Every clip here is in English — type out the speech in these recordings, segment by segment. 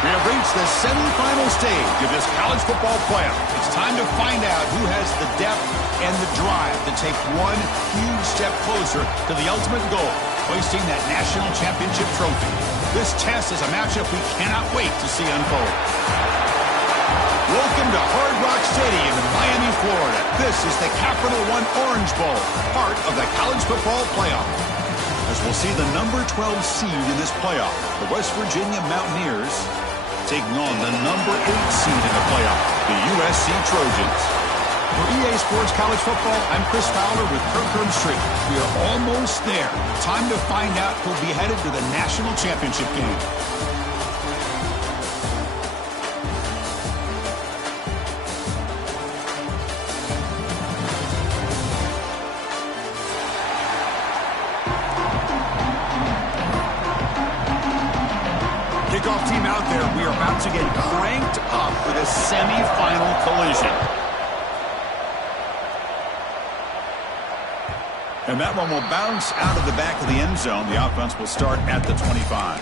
We have reached the semifinal stage of this college football playoff. It's time to find out who has the depth and the drive to take one huge step closer to the ultimate goal, hoisting that national championship trophy. This test is a matchup we cannot wait to see unfold. Welcome to Hard Rock Stadium in Miami, Florida. This is the Capital One Orange Bowl, part of the college football playoff. As we'll see the number 12 seed in this playoff, the West Virginia Mountaineers, taking on the number 8 seed in the playoff, the USC Trojans. For EA Sports College Football, I'm Chris Fowler with Kirk Herbstreit. We are almost there. Time to find out who'll be headed to the national championship game. Kickoff team out there. We are about to get cranked up for this semifinal collision. And that one will bounce out of the back of the end zone. The offense will start at the 25.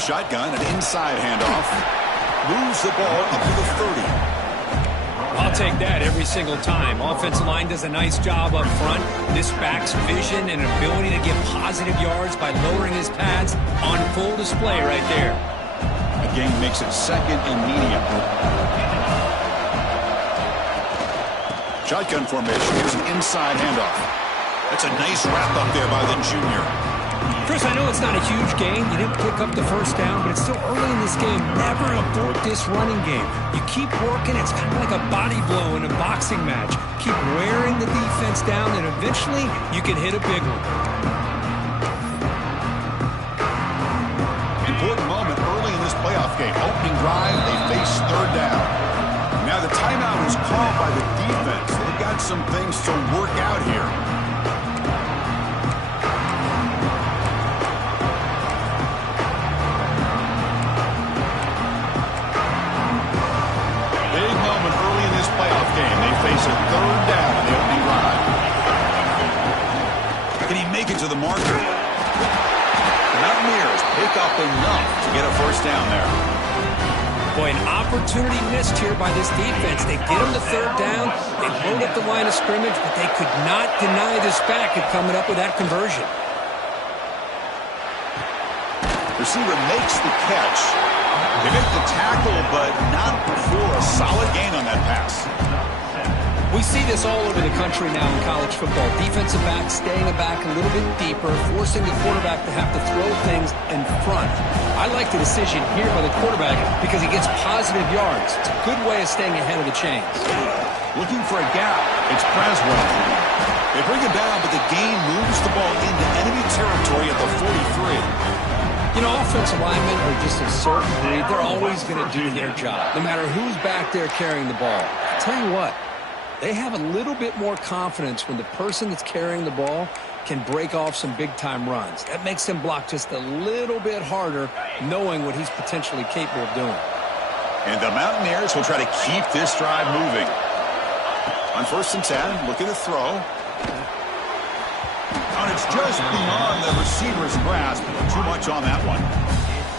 Shotgun, an inside handoff. Moves the ball up to the 30. I'll take that every single time. Offensive line does a nice job up front. This back's vision and ability to get positive yards by lowering his pads on full display right there. Again, makes it second and medium. Shotgun formation. Here's an inside handoff. That's a nice wrap up there by the junior. Chris, I know it's not a huge gain. You didn't pick up the first down, but it's still early in this game. Never abort this running game. You keep working. It's kind of like a body blow in a boxing match. Keep wearing the defense down, and eventually you can hit a big one. Important moment early in this playoff game. Opening drive, they face third down. Now the timeout is called by the defense. They've got some things to work out here. Face a third down in the opening drive. Can he make it to the marker? The Mountaineers pick up enough to get a first down there. Boy, an opportunity missed here by this defense. They get him to third down. They load up the line of scrimmage, but they could not deny this back at coming up with that conversion. Receiver makes the catch. They make the tackle, but not for a solid gain on that pass. We see this all over the country now in college football. Defensive backs staying back a little bit deeper, forcing the quarterback to have to throw things in front. I like the decision here by the quarterback because he gets positive yards. It's a good way of staying ahead of the chains. Looking for a gap. It's Braswell. They bring him down, but the gain moves the ball into enemy territory at the 43. You know, offensive linemen are just a certain breed. They're always going to do their job, no matter who's back there carrying the ball. I'll tell you what. They have a little bit more confidence when the person that's carrying the ball can break off some big-time runs. That makes them block just a little bit harder, knowing what he's potentially capable of doing. And the Mountaineers will try to keep this drive moving. On 1st and 10, looking to throw. And it's just beyond the receiver's grasp. Too much on that one.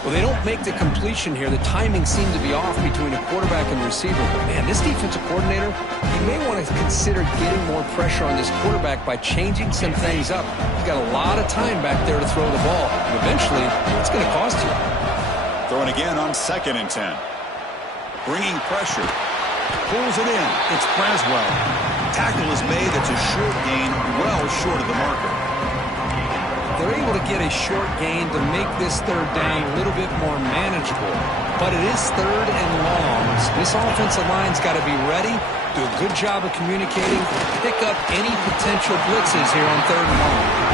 Well, they don't make the completion here. The timing seemed to be off between a quarterback and receiver. But, man, this defensive coordinator, he may want to consider getting more pressure on this quarterback by changing some things up. He's got a lot of time back there to throw the ball. And eventually, it's going to cost you. Throwing again on 2nd and 10. Bringing pressure. Pulls it in. It's Braswell. Tackle is made. That's a short gain, well short of the marker. They're able to get a short gain to make this third down a little bit more manageable. But it is third and long. So this offensive line's got to be ready, do a good job of communicating, pick up any potential blitzes here on third and long.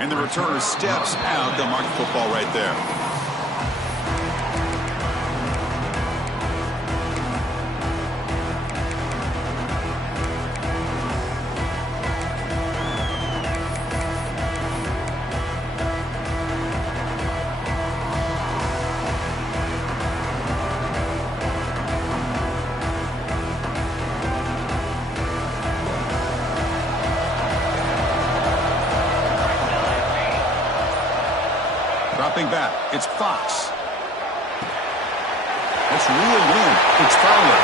And the returner steps out. They'll mark the football right there. Dropping back, it's Fox. It's reeled in. It's Fowler.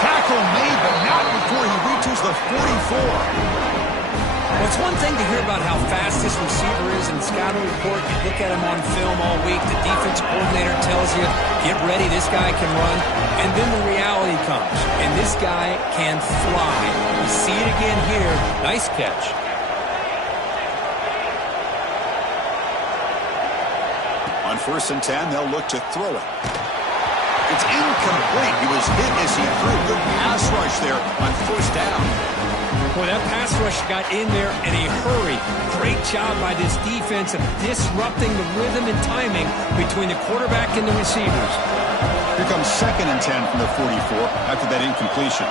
Tackle made, but not before he reaches the 44. Well, it's one thing to hear about how fast this receiver is in the scouting report. You look at him on film all week. The defense coordinator tells you, get ready, this guy can run. And then the reality comes, and this guy can fly. You see it again here. Nice catch. On 1st and 10, they'll look to throw it. It's incomplete. He was hit as he threw. Good pass rush there on 1st down. Boy, that pass rush got in there in a hurry. Great job by this defense of disrupting the rhythm and timing between the quarterback and the receivers. Here comes 2nd and 10 from the 44 after that incompletion.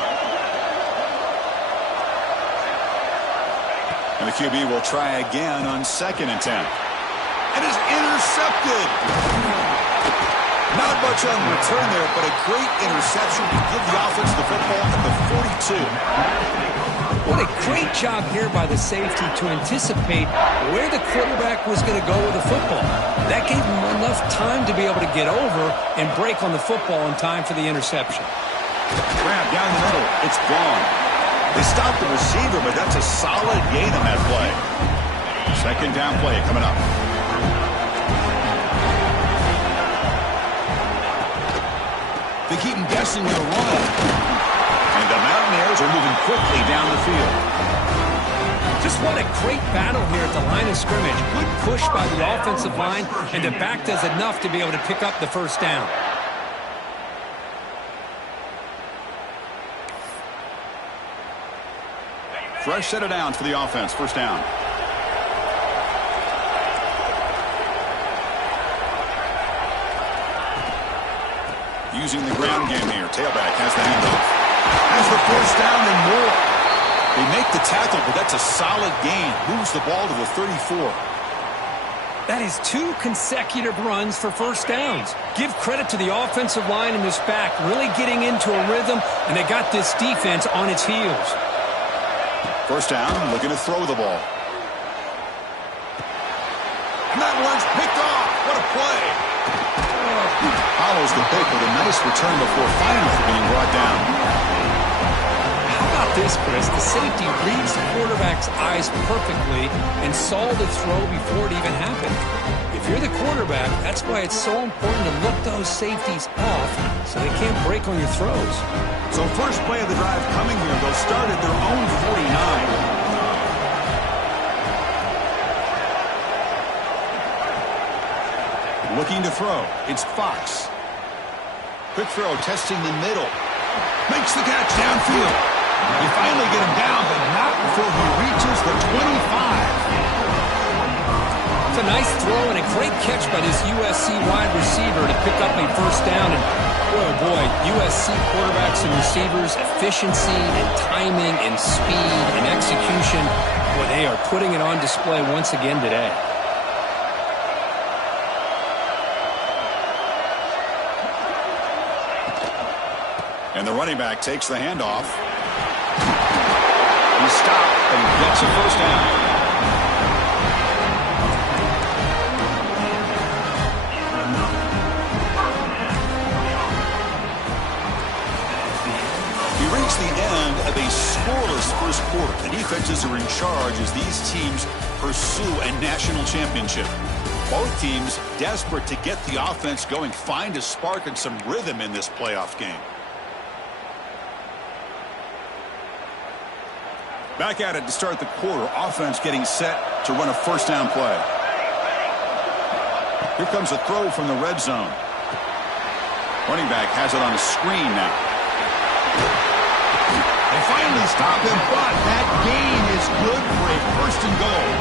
And the QB will try again on 2nd and 10. And is intercepted. Not much on return there, but a great interception to give the offense the football at the 42. What a great job here by the safety to anticipate where the quarterback was going to go with the football. That gave him enough time to be able to get over and break on the football in time for the interception. Grab down the middle. It's gone. They stopped the receiver, but that's a solid gain on that play. 2nd down play coming up. They keep him guessing with a run. And the Mountaineers are moving quickly down the field. Just what a great battle here at the line of scrimmage. Good push by the offensive line, and the back does enough to be able to pick up the 1st down. Fresh set of downs for the offense. 1st down. Using the ground game here. Tailback has the handoff. Has the 1st down and more. They make the tackle, but that's a solid gain. Moves the ball to the 34. That is 2 consecutive runs for 1st downs. Give credit to the offensive line in this back, really getting into a rhythm, and they got this defense on its heels. 1st down, looking to throw the ball. And that one's picked off. What a play. Follows the pick with a nice return before finally being brought down. How about this, Chris? The safety reads the quarterback's eyes perfectly and saw the throw before it even happened. If you're the quarterback, that's why it's so important to look those safeties off so they can't break on your throws. So first play of the drive coming here. They'll start at their own 49. Looking to throw. It's Fox. Quick throw, testing the middle. Makes the catch downfield. They finally get him down, but not before he reaches the 25. It's a nice throw and a great catch by this USC wide receiver to pick up a 1st down. And boy, oh boy, USC quarterbacks and receivers, efficiency and timing and speed and execution. Boy, they are putting it on display once again today. And the running back takes the handoff. He's stopped, and he gets a 1st down. We reach the end of a scoreless 1st quarter. The defenses are in charge as these teams pursue a national championship. Both teams desperate to get the offense going, find a spark and some rhythm in this playoff game. Back at it to start the quarter. Offense getting set to run a 1st down play. Here comes a throw from the red zone. Running back has it on a screen now. They finally stop him, but that gain is good for a first and goal.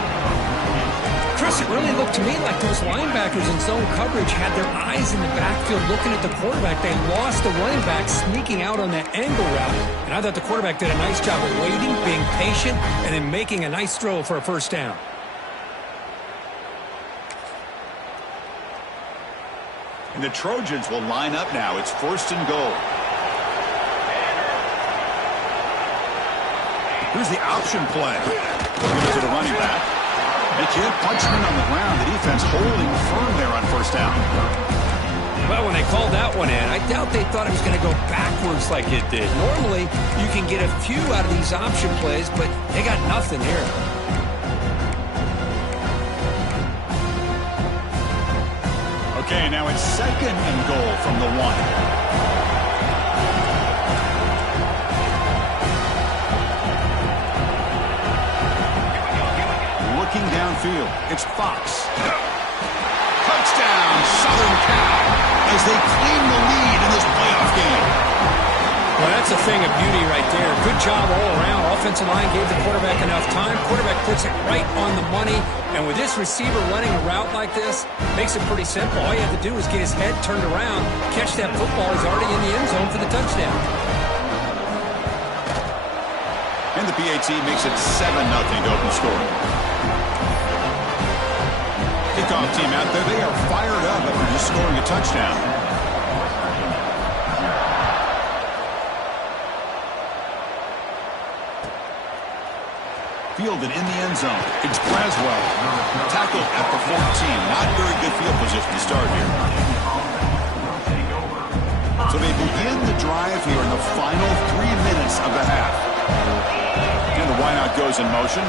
Chris, it really looked to me like those linebackers in zone coverage had their eyes in the backfield looking at the quarterback. They lost the running back sneaking out on that angle route. And I thought the quarterback did a nice job of waiting, being patient, and then making a nice throw for a first down. And the Trojans will line up now. It's first and goal. Here's the option play. Looking to the running back. They can't punch him in on the ground. The defense holding firm there on first down. Well, when they called that one in, I doubt they thought it was going to go backwards like it did. Normally, you can get a few out of these option plays, but they got nothing here. Okay, now it's second and goal from the 1. Looking downfield, it's Fox. Touchdown, Southern Cal, as they claim the lead in this playoff game. Well, that's a thing of beauty right there. Good job all around. Offensive line gave the quarterback enough time. Quarterback puts it right on the money. And with this receiver running a route like this, makes it pretty simple. All you have to do is get his head turned around, catch that football. He's already in the end zone for the touchdown. And the PAT makes it 7-0 to open scoring. Kickoff team out there, they are fired up after just scoring a touchdown. Fielded in the end zone. It's Braswell. Tackled at the 14. Not very good field position to start here. So they begin the drive here in the final 3 minutes of the half. And the wideout goes in motion.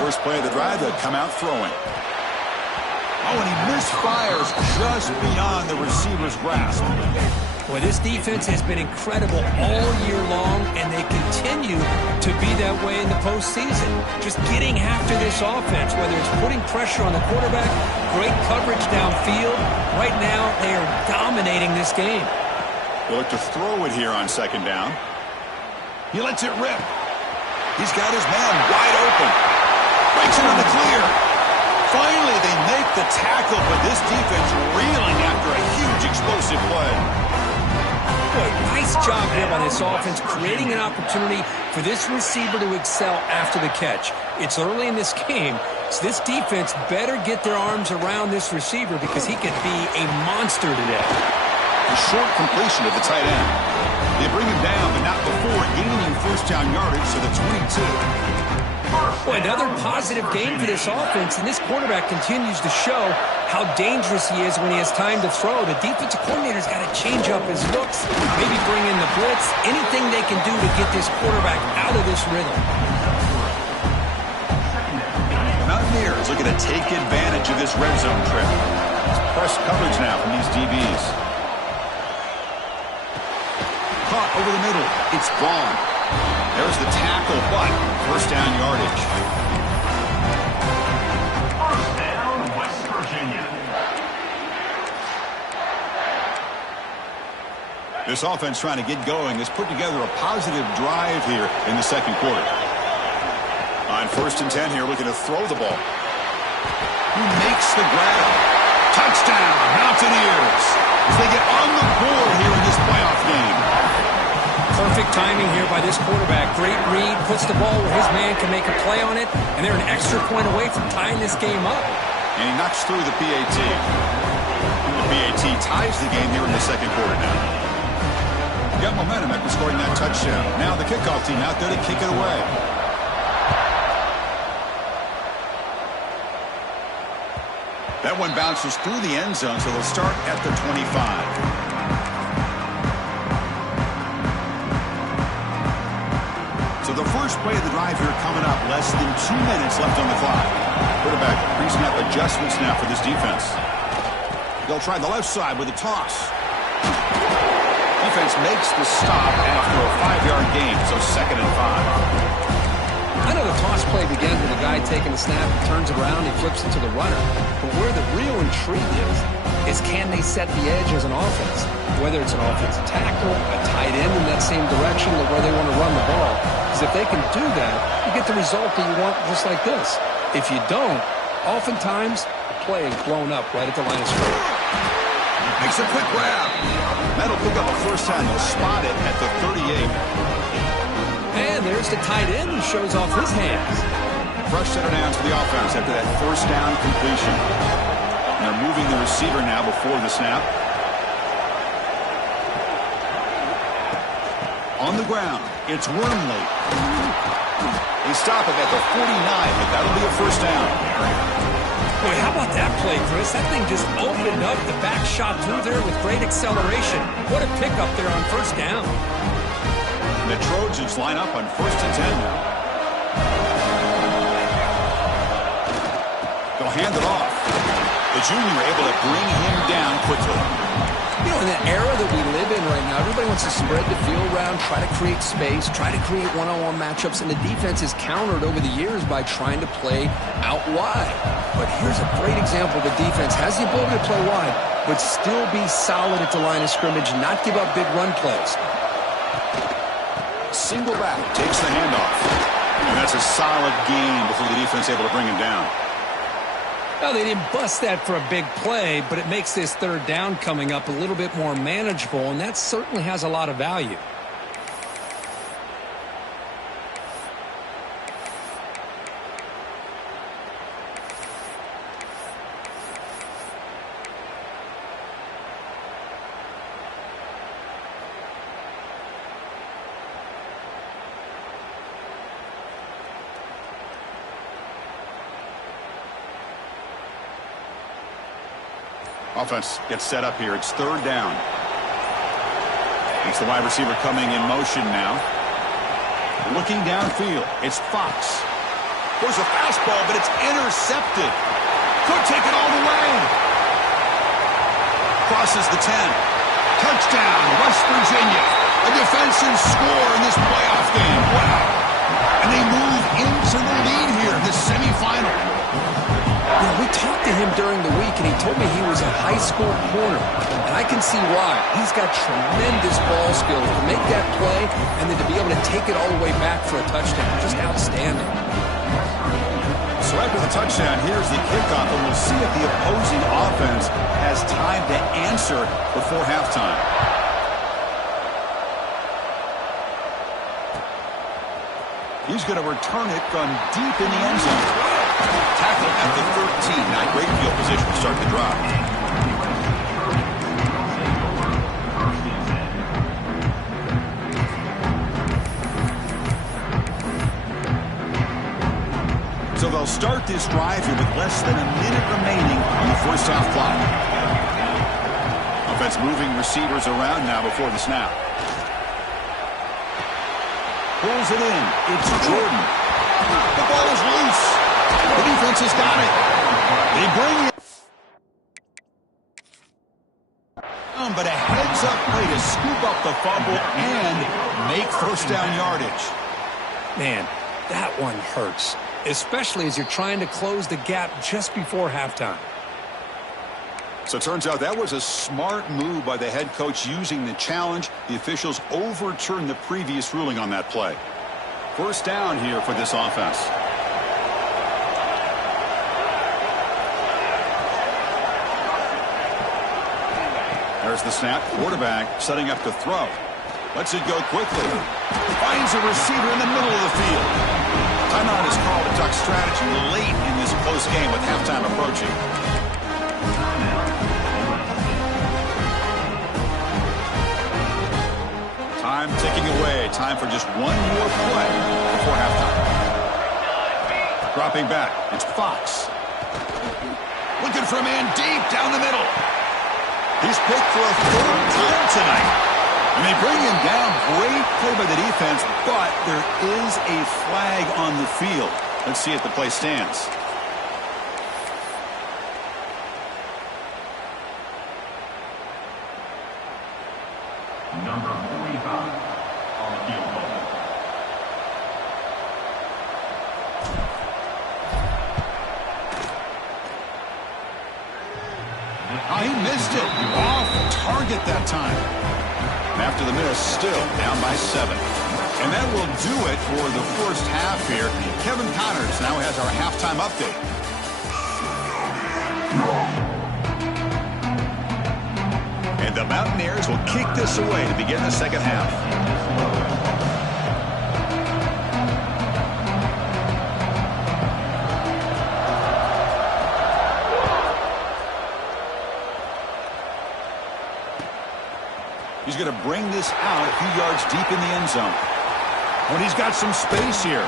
First play of the drive, they'll come out throwing. Oh, and he misfires just beyond the receiver's grasp. Boy, this defense has been incredible all year long, and they continue to be that way in the postseason. Just getting after this offense, whether it's putting pressure on the quarterback, great coverage downfield. Right now, they are dominating this game. They'll look to throw it here on second down. He lets it rip. He's got his man wide open. Breaks it on the clear. Finally, they make the tackle, but this defense reeling after a huge explosive play. Boy, nice job here by this offense, creating an opportunity for this receiver to excel after the catch. It's early in this game, so this defense better get their arms around this receiver because he could be a monster today. A short completion to the tight end. They bring him down, but not before gaining first down yardage to the 22. Boy, another positive game for this offense, and this quarterback continues to show how dangerous he is when he has time to throw. The defensive coordinator's got to change up his looks, maybe bring in the blitz, anything they can do to get this quarterback out of this rhythm. Mountaineers looking to take advantage of this red zone trip. It's press coverage now from these DBs. Caught over the middle. It's Vaughn. There's the tackle, but first down yardage. First down, West Virginia. This offense trying to get going has put together a positive drive here in the second quarter. On first and 10 here, looking to throw the ball. Who makes the grab? Touchdown, Mountaineers, as they get on the board here in this playoff game. Perfect timing here by this quarterback. Great read, puts the ball where his man can make a play on it, and they're an extra point away from tying this game up. And he knocks through the PAT. The PAT ties the game here in the second quarter now. Got momentum after scoring that touchdown. Now the kickoff team out there to kick it away. That one bounces through the end zone, so they'll start at the 25. So the first play of the drive here coming up. Less than 2 minutes left on the clock. Quarterback creasing up adjustments now for this defense. They'll try the left side with a toss. Defense makes the stop after a 5-yard gain, so second and 5. I know the toss play begins with a guy taking the snap, he turns around, he flips it to the runner. But where the real intrigue is can they set the edge as an offense? Whether it's an offensive tackle, a tight end in that same direction, or where they want to run the ball. Because if they can do that, you get the result that you want just like this. If you don't, oftentimes, the play is blown up right at the line of scrimmage. Makes a quick grab. That'll pick up a first down. They'll spot it at the 38. And there's the tight end who shows off his hands. Fresh set of downs for the offense after that first down completion. And they're moving the receiver now before the snap. On the ground, it's Wormley. They stop it at the 49, but that'll be a first down. Boy, how about that play, Chris? That thing just opened up the back shot through there with great acceleration. What a pickup there on first down. The Trojans line up on 1st and 10 now. They'll hand it off. The junior able to bring him down quickly. You know, in the era that we live in right now, everybody wants to spread the field around, try to create space, try to create one-on-one matchups, and the defense is countered over the years by trying to play out wide. But here's a great example. The defense has the ability to play wide, but still be solid at the line of scrimmage, not give up big run plays. Single back takes the handoff. And that's a solid gain before the defense able to bring him down. Well, they didn't bust that for a big play, but it makes this third down coming up a little bit more manageable, and that certainly has a lot of value. Offense gets set up here. It's third down. It's the wide receiver coming in motion now. Looking downfield. It's Fox. There's a fastball, but it's intercepted. Could take it all the way. Crosses the 10. Touchdown, West Virginia. A defensive score in this playoff game. Wow. And they move into the lead here in this semifinal. Yeah, we talked to him during the week, and he told me he was a high school corner. And I can see why. He's got tremendous ball skills to make that play and then to be able to take it all the way back for a touchdown. Just outstanding. So after the touchdown, here's the kickoff, and we'll see if the opposing offense has time to answer before halftime. He's going to return it from deep in the end zone. Tackle at the 13. Not great field position to start the drive. So they'll start this drive here with less than a minute remaining on the first half clock. Offense moving receivers around now before the snap. Pulls it in. It's Jordan. The ball is loose. The defense has got it. They bring it. But a heads-up play to scoop up the fumble and make first down yardage. Man, that one hurts, especially as you're trying to close the gap just before halftime. So it turns out that was a smart move by the head coach using the challenge. The officials overturned the previous ruling on that play. First down here for this offense. There's the snap. Quarterback setting up to throw. Lets it go quickly. Finds a receiver in the middle of the field. Timeout is called to duck strategy late in this close game with halftime approaching. Time ticking away. Time for just one more play before halftime. Dropping back. It's Fox. Looking for a man deep down the middle. He's picked for a third time tonight. And they bring him down. Great play by the defense, but there is a flag on the field. Let's see if the play stands. Number 45 on the field goal. Oh, he missed it. Off target that time. And after the miss, still down by 7. And that will do it for the first half here. Kevin Connors now has our halftime update. And the Mountaineers will kick this away to begin the second half. He's going to bring this out a few yards deep in the end zone. When he's got some space here.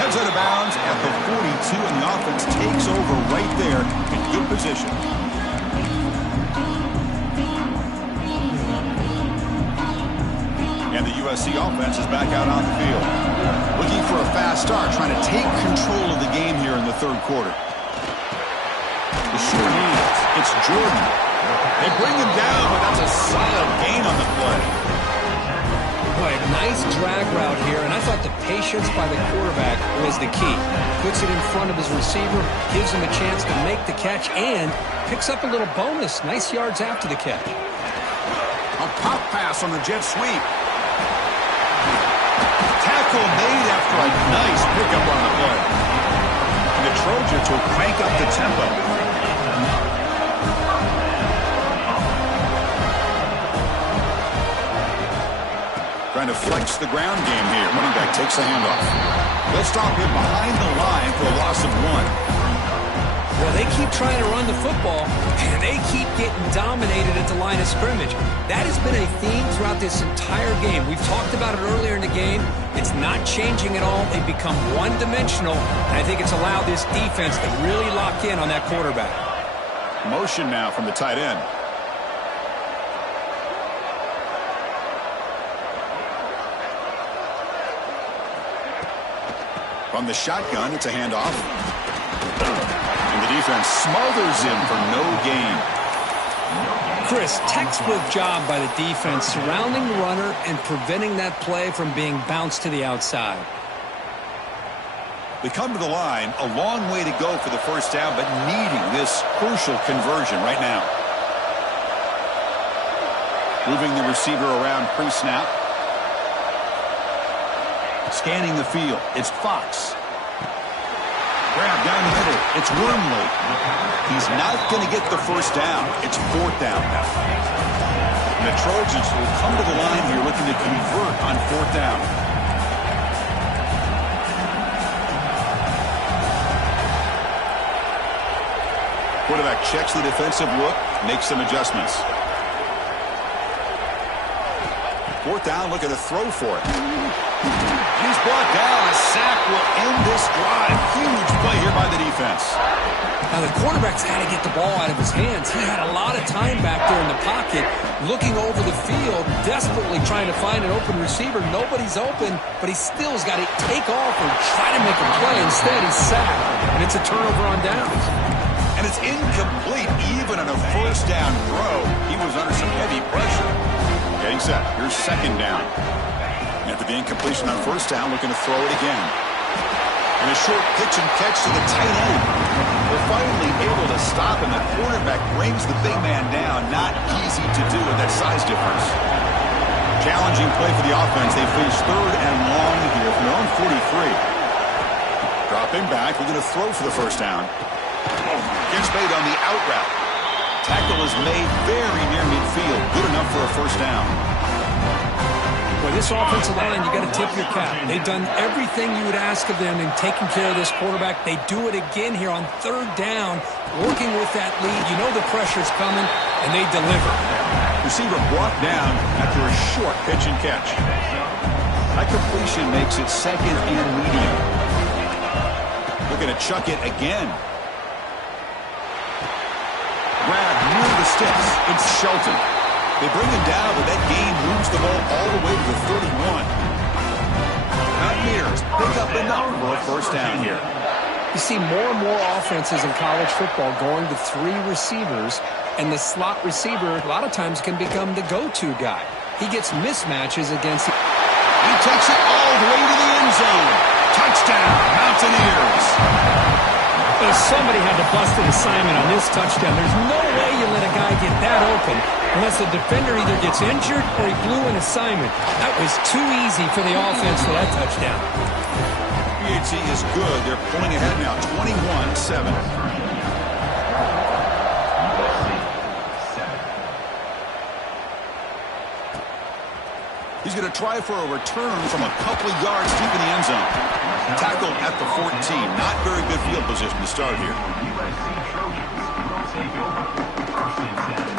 Heads out of bounds at the 42, and the offense takes over right there in good position. And the USC offense is back out on the field. Looking for a fast start, trying to take control of the game here in the third quarter. The short hands. It's Jordan. They bring him down, but that's a solid gain on the play. Boy, a nice drag route here, and I thought the patience by the quarterback was the key. Puts it in front of his receiver, gives him a chance to make the catch, and picks up a little bonus. Nice yards after the catch. A pop pass on the jet sweep. Tackle made after a nice pickup on the play. And the Trojans will crank up the tempo. Trying to flex the ground game here. Running back takes the handoff. They'll stop him behind the line for a loss of 1. Well, they keep trying to run the football, and they keep getting dominated at the line of scrimmage. That has been a theme throughout this entire game. We've talked about it earlier in the game. It's not changing at all. They've become one-dimensional, and I think it's allowed this defense to really lock in on that quarterback. Motion now from the tight end. From the shotgun, it's a handoff. And the defense smothers him for no gain. Chris, textbook job by the defense surrounding the runner and preventing that play from being bounced to the outside. They come to the line, a long way to go for the first down, but needing this crucial conversion right now. Moving the receiver around pre-snap. Scanning the field. It's Fox. Grab down the middle. It's Wormley. He's not going to get the first down. It's 4th down now. And the Trojans will come to the line here looking to convert on 4th down. Quarterback checks the defensive look, makes some adjustments. 4th down, looking to throw for it. He's brought down. A sack will end this drive. Huge play here by the defense. Now, the quarterback's got to get the ball out of his hands. He had a lot of time back there in the pocket, looking over the field, desperately trying to find an open receiver. Nobody's open, but he still's got to take off or try to make a play. Instead, he's sacked, and it's a turnover on downs. And it's incomplete even on a first down throw. He was under some heavy pressure. Getting set. Here's 2nd down. After the incompletion on first down, looking to throw it again. And a short pitch and catch to the tight end. They're finally able to stop him. The quarterback brings the big man down. Not easy to do with that size difference. Challenging play for the offense. They face 3rd and long here from their own 43. Dropping back. Looking to throw for the first down. Gets made on the out route. Tackle is made very near midfield. Good enough for a first down. Boy, this offensive line, you got to tip your cap. They've done everything you would ask of them in taking care of this quarterback. They do it again here on 3rd down, working with that lead. You know the pressure's coming, and they deliver. Receiver brought down after a short pitch and catch. That completion makes it 2nd and medium. Looking to chuck it again. Grab near the sticks. It's Shelton. They bring him down, but that gain moves the ball all the way to the 31. Mountaineers pick up enough for a first down here. You see more and more offenses in college football going to 3 receivers, and the slot receiver a lot of times can become the go-to guy. He gets mismatches against the... He takes it all the way to the end zone. Touchdown, Mountaineers. A Well, somebody had to bust an assignment on this touchdown. There's no way you let a guy get that open unless the defender either gets injured or he blew an assignment. That was too easy for the offense for that touchdown. USC is good. They're pulling ahead now, 21-7. He's going to try for a return from a couple of yards deep in the end zone. Tackled at the 14. Not very good field position to start here. USC Trojans will take over 1st and 10.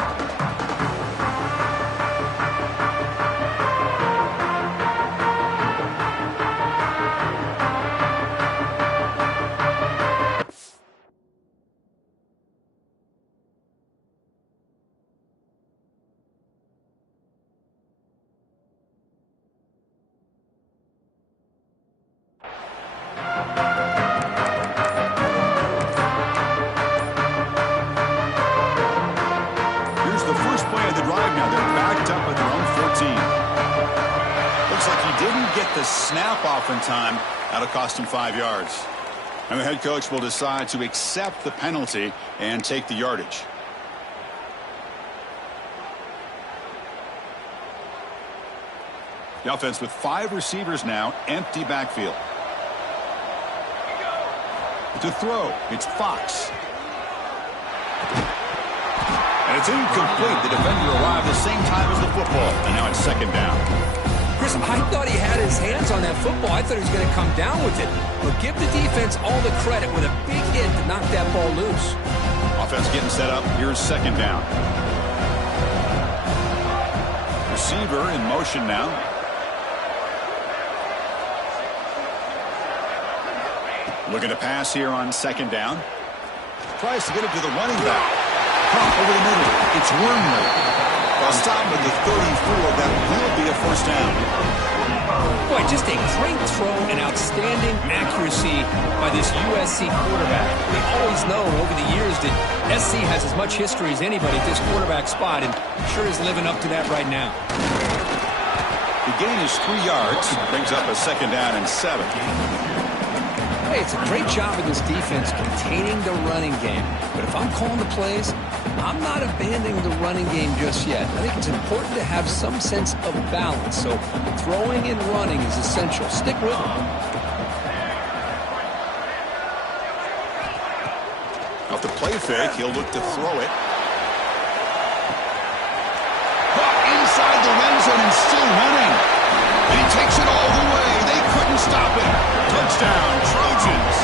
Snap off in time. That'll cost him 5 yards. And the head coach will decide to accept the penalty and take the yardage. The offense with 5 receivers now, empty backfield. To throw, it's Fox. And it's incomplete. The defender arrived the same time as the football. And now it's 2nd down. Chris, I thought he had his hands on that football. I thought he was going to come down with it. But give the defense all the credit with a big hit to knock that ball loose. Offense getting set up. Here's 2nd down. Receiver in motion now. Looking to pass here on 2nd down. Tries to get it to the running back. Pump over the middle. It's Wormley. I'll stop at the 34. That will be a 1st down. Boy, just a great throw and outstanding accuracy by this USC quarterback. We always know over the years that SC has as much history as anybody at this quarterback spot, and sure is living up to that right now. The gain is 3 yards. Brings up a 2nd down and 7. Hey, it's a great job of this defense containing the running game. But if I'm calling the plays, I'm not abandoning the running game just yet. I think it's important to have some sense of balance. So throwing and running is essential. Stick with them. Off the play fake, he'll look to throw it. Caught inside the red zone and still running. And he takes it all the way. They couldn't stop it. Touchdown, Trojans.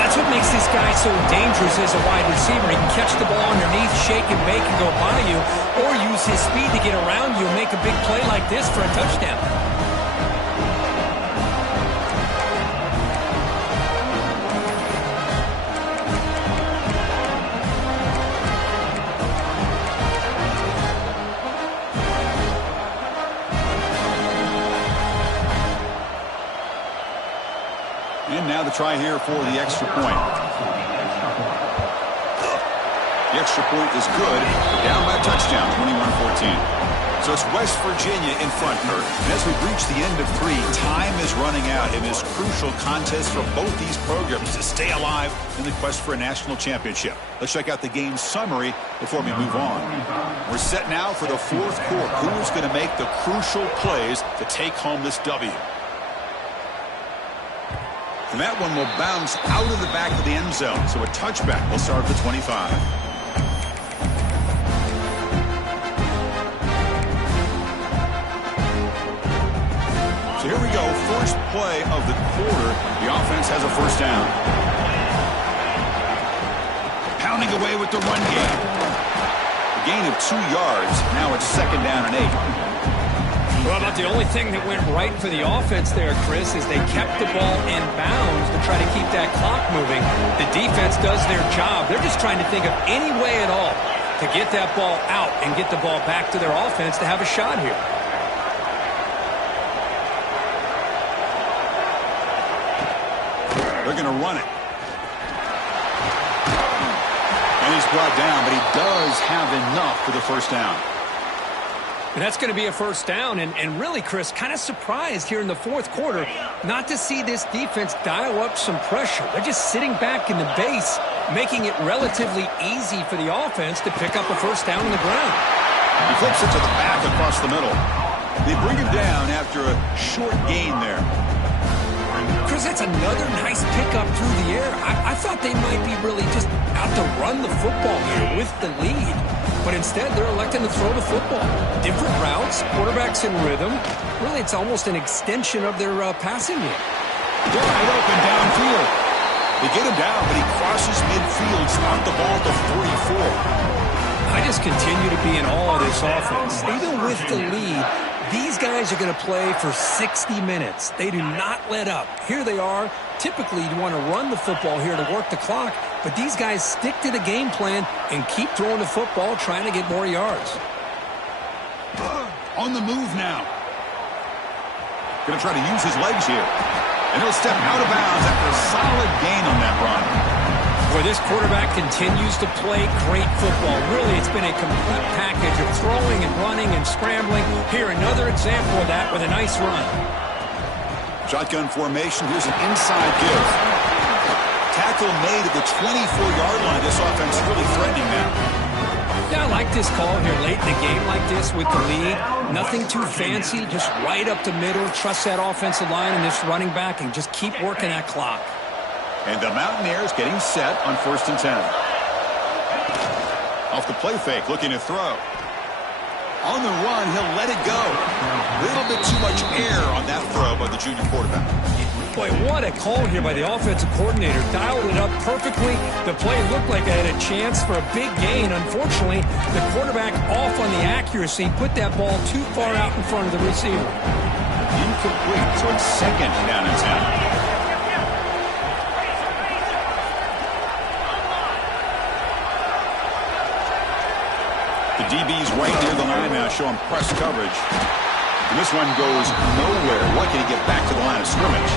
That's what makes this guy so dangerous as a wide receiver. He can catch the ball underneath, shake and bake and go by you, or use his speed to get around you and make a big play like this for a touchdown. And now the try here for the extra point. The extra point is good. Down by a touchdown, 21-14. So it's West Virginia in front, Kurt. And as we reach the end of 3, time is running out in this crucial contest for both these programs to stay alive in the quest for a national championship. Let's check out the game summary before we move on. We're set now for the 4th quarter. Who's going to make the crucial plays to take home this W? And that one will bounce out of the back of the end zone. So a touchback will start at the 25. So here we go. First play of the quarter. The offense has a 1st down. Pounding away with the run game. A gain of 2 yards. Now it's 2nd down and 8. Well, about the only thing that went right for the offense there, Chris, is they kept the ball in bounds to try to keep that clock moving. The defense does their job. They're just trying to think of any way at all to get that ball out and get the ball back to their offense to have a shot here. They're going to run it. And he's brought down, but he does have enough for the 1st down. And that's going to be a first down. And really, Chris, kind of surprised here in the fourth quarter not to see this defense dial up some pressure. They're just sitting back in the base, making it relatively easy for the offense to pick up a first down on the ground. He flips it to the back across the middle. They bring him down after a short gain there. Chris, that's another nice pickup through the air. I thought they might be really just out to run the football here with the lead. But instead, they're electing to throw the football. Different routes, quarterbacks in rhythm. Really, it's almost an extension of their passing game. Wide open downfield. They get him down, but he crosses midfield, stop the ball to 3-4. I just continue to be in awe of this offense. Even with the lead, these guys are going to play for 60 minutes. They do not let up. Here they are. Typically, you want to run the football here to work the clock, but these guys stick to the game plan and keep throwing the football, trying to get more yards. On the move now. Going to try to use his legs here. And he'll step out of bounds after a solid gain on that run. Boy, this quarterback continues to play great football. Really, it's been a complete package of throwing and running and scrambling. Here, another example of that with a nice run. Shotgun formation. Here's an inside give. Tackle made at the 24-yard line. This offense is really threatening now. Yeah, I like this call here late in the game like this with the lead. Nothing too fancy, just right up the middle. Trust that offensive line and this running back and just keep working that clock. And the Mountaineers getting set on 1st and 10. Off the play fake, looking to throw. On the run, he'll let it go. A little bit too much air on that throw by the junior quarterback. Boy, what a call here by the offensive coordinator. Dialed it up perfectly. The play looked like they had a chance for a big gain. Unfortunately, the quarterback off on the accuracy, put that ball too far out in front of the receiver. Incomplete, so it's 2nd down and 10. The DB's right near the line now, showing press coverage. And this one goes nowhere. What can he get back to the line of scrimmage?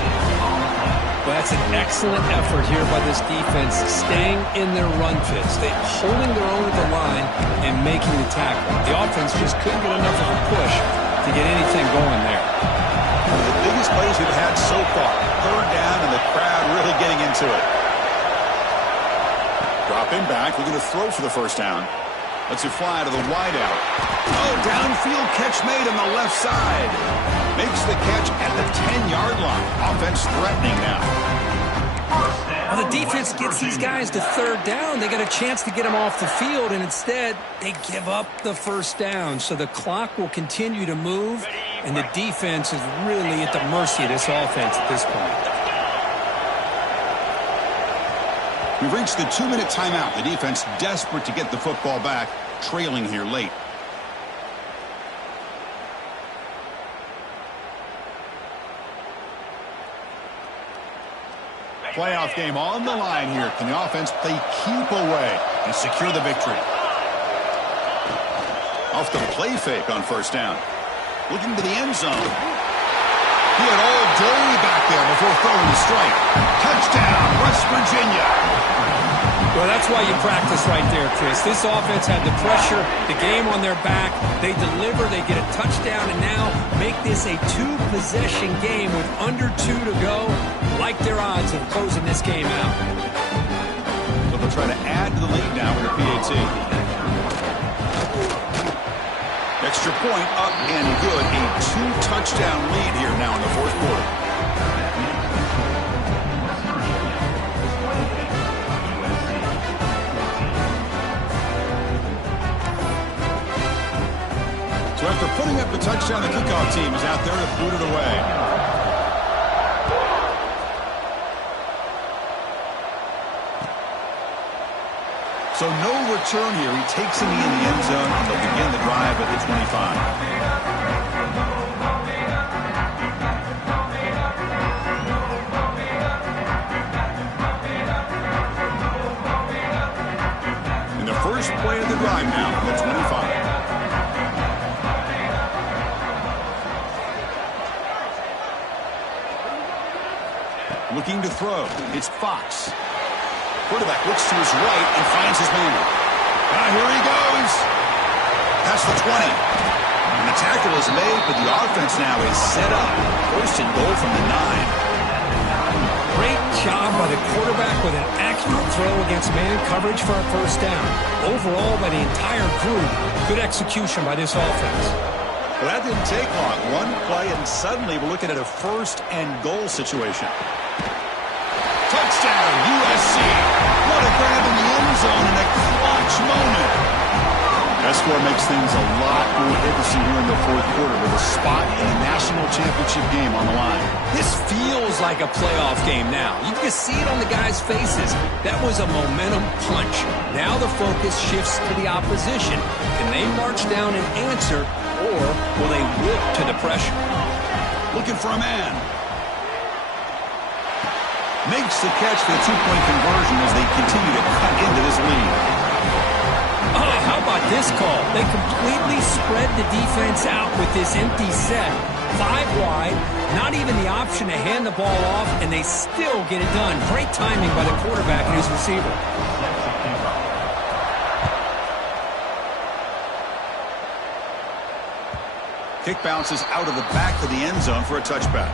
Well, that's an excellent effort here by this defense, staying in their run fits. They're holding their own at the line and making the tackle. The offense just couldn't get enough of a push to get anything going there. One of the biggest plays we've had so far. 3rd down and the crowd really getting into it. Dropping back, looking to throw for the first down. Lets it fly to the wideout. Oh, downfield catch made on the left side. Makes the catch at the 10-yard line. Offense threatening now. Well, the defense gets these guys to 3rd down. They got a chance to get them off the field, and instead they give up the first down. So the clock will continue to move, and the defense is really at the mercy of this offense at this point. We've reached the 2-minute timeout. The defense desperate to get the football back, trailing here late. Playoff game on the line here. Can the offense play keep away and secure the victory? Off the play fake on 1st down. Looking to the end zone. He had all day back there before throwing the strike. Touchdown, West Virginia. Well, that's why you practice right there, Chris. This offense had the pressure, the game on their back. They deliver, they get a touchdown, and now make this a 2-possession game with under 2 to go. Like their odds of closing this game out. So they'll try to add to the lead now with a PAT. Extra point up and good. A 2-touchdown lead here now in the 4th quarter. So after putting up the touchdown, the kickoff team is out there to boot it away. So no return here. He takes him in the end zone, and they'll begin the drive at the 25. In the first play of the drive now, the 25. Looking to throw. It's Fox. Quarterback looks to his right and finds his man. Here he goes. That's the 20. And the tackle is made, but the offense now is set up. First and goal from the 9. Great job by the quarterback with an accurate throw against man coverage for a first down. Overall, by the entire group, good execution by this offense. Well, that didn't take long. One play, and suddenly we're looking at a first and goal situation. Touchdown, USC. What a grab in the end zone in a clutch moment. That score makes things a lot more interesting here in the fourth quarter with a spot in the national championship game on the line. This feels like a playoff game now. You can see it on the guys' faces. That was a momentum punch. Now the focus shifts to the opposition. Can they march down and answer, or will they whip to the pressure? Looking for a man. Makes the catch for the two-point conversion as they continue to cut into this lead. Oh, how about this call? They completely spread the defense out with this empty set. 5 wide, not even the option to hand the ball off, and they still get it done. Great timing by the quarterback and his receiver. Kick bounces out of the back of the end zone for a touchback.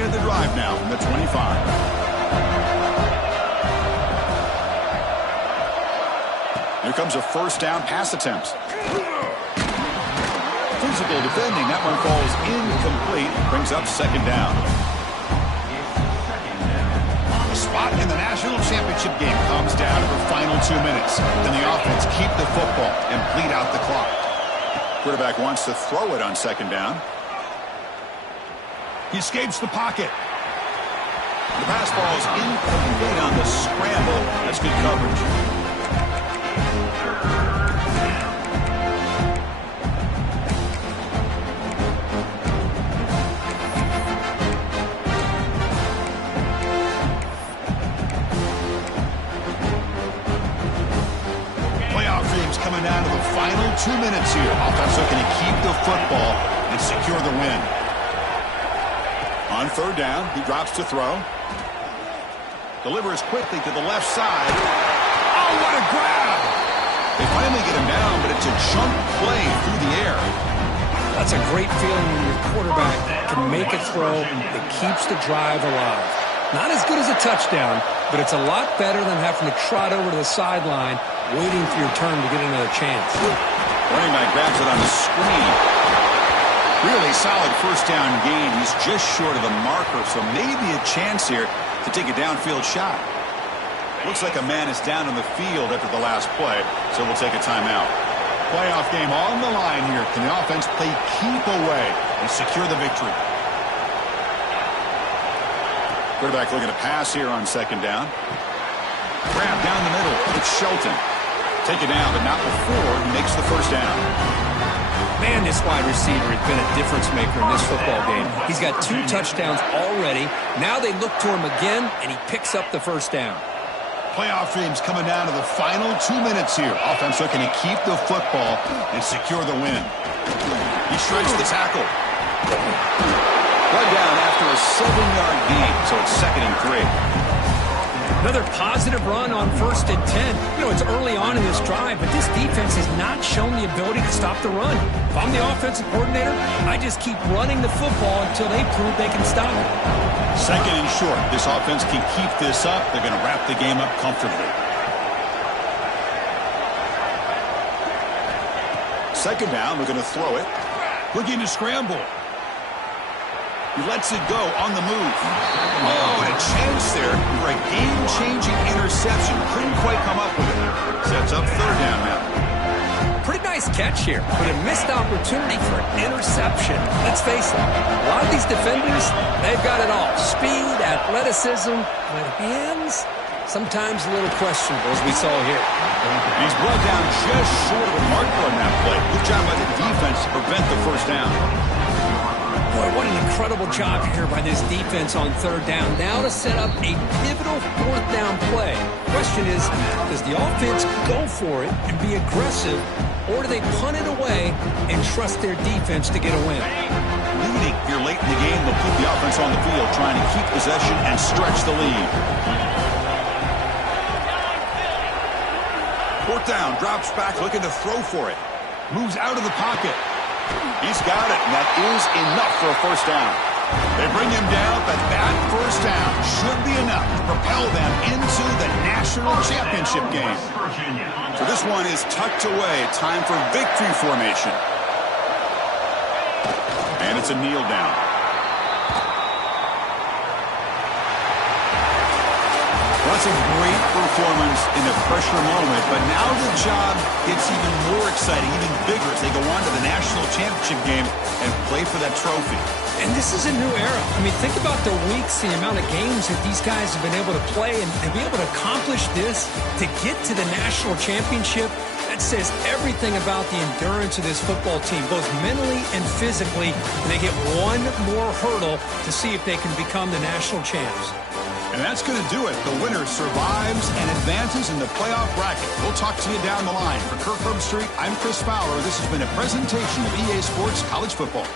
play of the drive now from the 25. Here comes a first down pass attempt. Physical defending. That one falls incomplete. Brings up second down. The spot in the national championship game comes down to the final 2 minutes. Can the offense keep the football and bleed out the clock? Quarterback wants to throw it on second down. He escapes the pocket. The pass falls incomplete on the scramble. That's good coverage. Coming down to the final 2 minutes here. Offense looking to keep the football and secure the win. On third down, he drops to throw. Delivers quickly to the left side. Oh, what a grab! They finally get him down, but it's a chunk play through the air. That's a great feeling when your quarterback can make a throw that keeps the drive alive. Not as good as a touchdown, but it's a lot better than having to trot over to the sideline waiting for your turn to get another chance. Running back grabs it on the screen. Really solid first down gain. He's just short of the marker, so maybe a chance here to take a downfield shot. Looks like a man is down on the field after the last play, so we'll take a timeout. Playoff game on the line here. Can the offense play keep away and secure the victory? Quarterback looking to pass here on second down. Grab down the middle. It's Shelton. Take it down, but not before he makes the first down. Man, this wide receiver has been a difference maker in this football game. He's got 2 touchdowns already. Now they look to him again, and he picks up the first down. Playoff games coming down to the final 2 minutes here. Offense looking to keep the football and secure the win. He shreds the tackle. Run down after a 7-yard gain, so it's 2nd and 3. Another positive run on 1st and 10. You know, it's early on in this drive, but this defense has not shown the ability to stop the run. If I'm the offensive coordinator, I just keep running the football until they prove they can stop it. 2nd and short. This offense can keep this up. They're going to wrap the game up comfortably. 2nd down. We're going to throw it. Looking to scramble. He lets it go on the move. Oh, and a chance there for a game-changing interception. Couldn't quite come up with it. Sets up 3rd down now. Pretty nice catch here, but a missed opportunity for an interception. Let's face it, a lot of these defenders, they've got it all. Speed, athleticism, but hands, sometimes a little questionable, as we saw here. He's brought down just short of the marker on that play. Good job by the defense to prevent the first down. Boy, what an incredible job here by this defense on 3rd down. Now to set up a pivotal 4th down play. Question is, does the offense go for it and be aggressive, or do they punt it away and trust their defense to get a win? Leading here late in the game will keep the offense on the field, trying to keep possession and stretch the lead. 4th down, drops back, looking to throw for it. Moves out of the pocket. He's got it, and that is enough for a first down. They bring him down, but that first down should be enough to propel them into the national championship game. So this one is tucked away. Time for victory formation. And it's a kneel down. That's a great performance in the pressure moment, but now the job gets even more exciting, even bigger as they go on to the national championship game and play for that trophy. And this is a new era. I mean, think about the weeks, the amount of games that these guys have been able to play and be able to accomplish this, to get to the national championship. That says everything about the endurance of this football team, both mentally and physically. And they get one more hurdle to see if they can become the national champs. And that's going to do it. The winner survives and advances in the playoff bracket. We'll talk to you down the line. For Kirk Herbstreit, I'm Chris Fowler. This has been a presentation of EA Sports College Football.